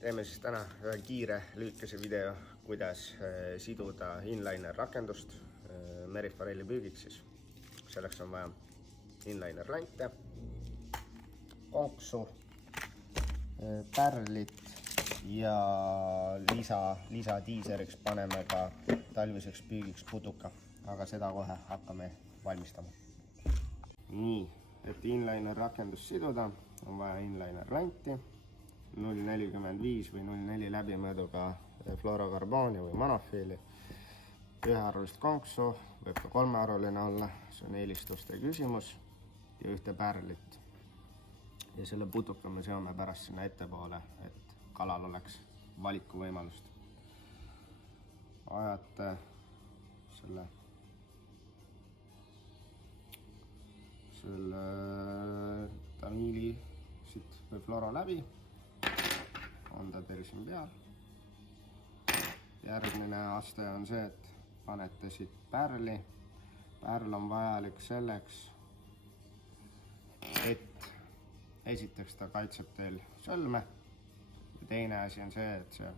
Teeme siis täna ühe kiire lühikese video, kuidas siduda inliner rakendust meriforelli püügiks siis. Selleks on vaja inliner lante, konksu, pärlit ja lisatiiseriks paneme ka talviseks püügiks putuka, aga seda kohe hakkame valmistama. Nii, et inliner rakendust siduda, on vaja inliner lanti, 0,45 või 0,4 läbimõõduga fluorokarbooni või monofiili, ühearvulist konksu, võib ka kolmearvuline olla, see on eelistuste küsimus, ja ühte pärlit. Ja selle putuka me seome pärast sinna ettepoole, et kalal oleks valikuvõimalust. Ajate selle tamiili siit või fluoro läbi, on ta teil siin peal. Järgmine aste on see, et panete siit pärli. Pärl on vajalik selleks, et esiteks ta kaitseb teil sõlme ja teine asi on see, et see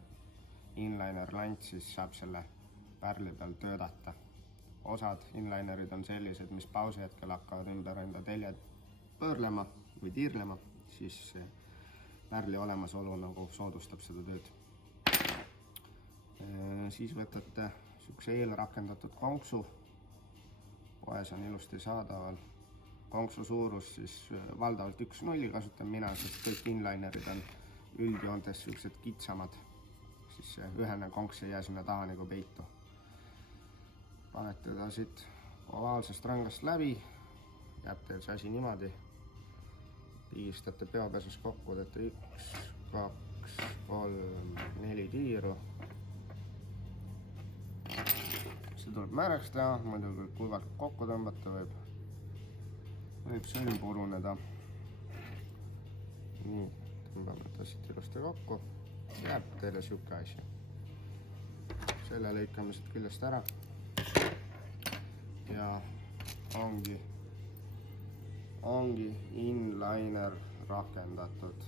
inliner lant siis saab selle pärli peal töötada. Osad inlinerid on sellised, mis pausi hetkel hakkavad ümber enda teljed pöörlema või tiirlema, siis pärli olemasolu nagu soodustab seda tööd. Siis võtate sihukese eelrakendatud konksu, poes on ilusti saadaval. Konksu suurus siis valdavalt 1,0 kasutan mina, sest kõik inlinerid on üldjoontes sihukesed kitsamad, siis see ühene konks ei jää sinna taha nagu peitu. Panete ta siit ovaalsest rangast läbi, jääb teil see asi niimoodi, pigistate peopesas kokku, teete 1, 2, 3, 4 tiiru. See tuleb märjaks teha, muidu kui kuivalt kokku tõmbata võib sõlm puruneda. Nii, tõmbame ta siit ilusti kokku, jääb teile sihuke asi. Selle lõikame siit küljest ära. Ja ongi inliner rakendatud.